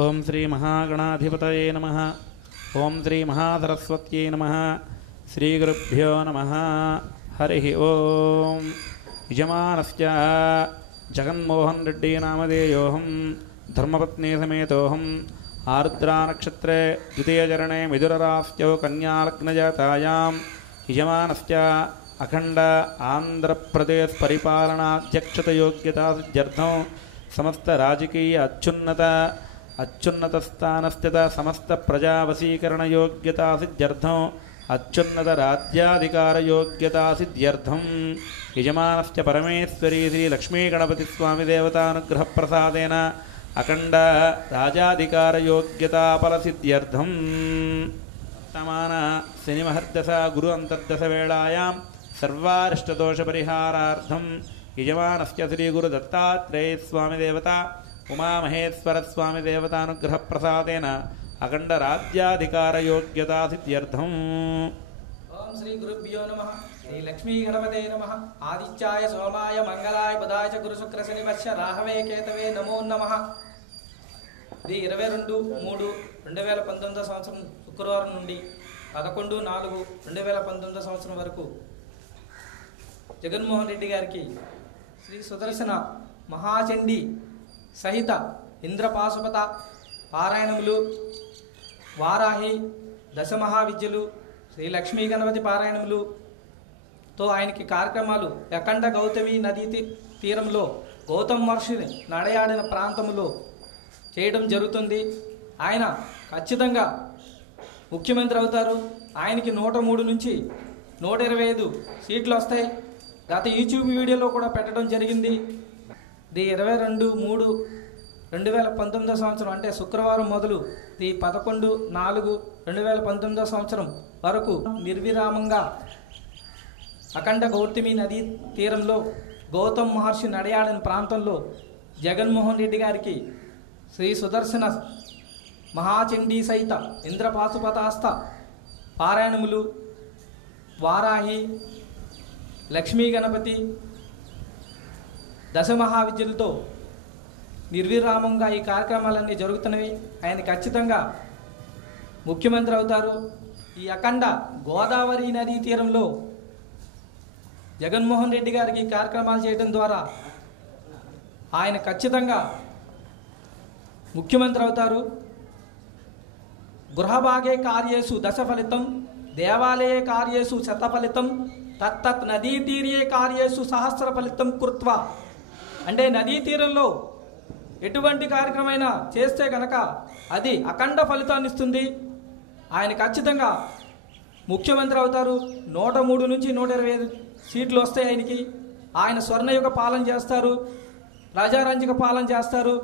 ఓం శ్రీ మహాగణాధిపతయే నమః. ఓం శ్రీ మహాసరస్వత్యై నమః. శ్రీ గురుభ్యో నమః. హరి ఓం. యజమానస్య జగన్మోహన్ రెడ్డి నామధేయోహం ధర్మపత్నీ సమేతోహం ఆరుద్రానక్షత్రే ద్వితీయచరణే మిథునరాశ్చౌ కన్యాలగ్నజాతాయాం యజమానస్య అఖండ ఆంధ్రప్రదేశ్ పరిపాలనాధ్యక్షతయోగ్యతా సిద్ధ్యర్థం సమస్త రాజకీయ అత్యున్నత స్థానస్థిత సమస్త ప్రజావశీకరణ యోగ్యతా సిద్ధ్యర్థం అత్యున్నత రాజ్యాధికార యోగ్యతా సిద్ధ్యర్థం యజమానస్య పరమేశ్వరీ శ్రీ లక్ష్మీ గణపతి స్వామి దేవతానుగ్రహ ప్రసాదేన అఖండ రాజాధికార యోగ్యతా ఫల సిద్ధ్యర్థం వర్తమాన శని మహర్దశ గురు అంతర్దశ వేళాయాం సర్వారిష్టదోష పరిహారార్థం యజమానస్య శ్రీ గురు దత్తాత్రేయ స్వామి దేవత ఉమామహేశ్వర స్వామి దేవతానుగ్రహ ప్రసాదేన అఖండ రాజ్యాధికార యోగ్యతా సిద్ధ్యర్థం. ఓం శ్రీ గురుభ్యో నమః. శ్రీ లక్ష్మీ గణపతే నమః. ఆదిత్యాయ సోమాయ మంగళాయ బుధాయ చ గురు శుక్ర శనివశ్చ రాహవే కేతవే నమో నమః. ఇది 22/3/2019 సంవత్సరం శుక్రవారం నుండి 11/4/2019 సంవత్సరం వరకు జగన్మోహన్ రెడ్డి గారికి శ్రీ సుదర్శన మహాచండీ సహిత ఇంద్రపాశుపత పారాయణములు, వారాహి దశమహావిద్యలు, శ్రీ లక్ష్మీ గణపతి పారాయణములుతో ఆయనకి కార్యక్రమాలు అఖండ గౌతమి నదీ తీరంలో గౌతమ మహర్షిని నడయాడిన ప్రాంతములో చేయడం జరుగుతుంది. ఆయన ఖచ్చితంగా ముఖ్యమంత్రి అవుతారు. ఆయనకి 103 నుంచి 125 సీట్లు వస్తాయి. గత యూట్యూబ్ వీడియోలో కూడా పెట్టడం జరిగింది. ఇది 22/3/2019 సంవత్సరం అంటే శుక్రవారం మొదలు ఇది 11/4/2019 సంవత్సరం వరకు నిర్విరామంగా అఖండ గౌతమి నదీ తీరంలో గౌతమ్ మహర్షి నడయాడిన ప్రాంతంలో జగన్మోహన్ రెడ్డి గారికి శ్రీ సుదర్శన మహాచండీ సహిత ఇంద్రపాశుపతాస్త పారాయణములు, వారాహి, లక్ష్మీ గణపతి, దశమహావిద్యలతో నిర్విరామంగా ఈ కార్యక్రమాలన్నీ జరుగుతున్నవి. ఆయన ఖచ్చితంగా ముఖ్యమంత్రి అవుతారు. ఈ అఖండ గోదావరి నదీ తీరంలో జగన్మోహన్ రెడ్డి గారికి కార్యక్రమాలు చేయడం ద్వారా ఆయన ఖచ్చితంగా ముఖ్యమంత్రి అవుతారు. గృహభాగే కార్యేషు దశ ఫలితం, దేవాలయే కార్యేషు శతఫలితం, తత్తత్ నదీ తీరే కార్యేషు సహస్ర ఫలితం కృత్వ. అంటే నదీ తీరంలో ఎటువంటి కార్యక్రమైనా చేస్తే కనుక అది అఖండ ఫలితాన్ని ఇస్తుంది. ఆయన ఖచ్చితంగా ముఖ్యమంత్రి అవుతారు. 103 నుంచి 125 సీట్లు వస్తాయి ఆయనకి. ఆయన స్వర్ణయుగ పాలన చేస్తారు, ప్రజారంజక పాలన చేస్తారు.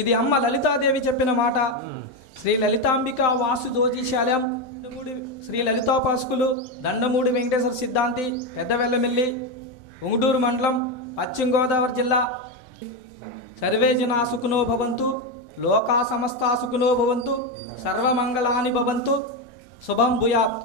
ఇది అమ్మ లలితాదేవి చెప్పిన మాట. శ్రీ లలితాంబిక వాసు జ్యోతిషాలయం, శ్రీ లలితాపాసకులు దండమూడి వెంకటేశ్వర సిద్ధాంతి, పెద్దవెల్లమిల్లి, ఉంగుటూరు మండలం, పశ్చిమ గోదావరి జిల్లా. సర్వే జనా సుఖినో భవంతు, లోకా సమస్తా సుఖినో భవంతు, సర్వమంగళాని భవంతు, శుభం భూయాత్.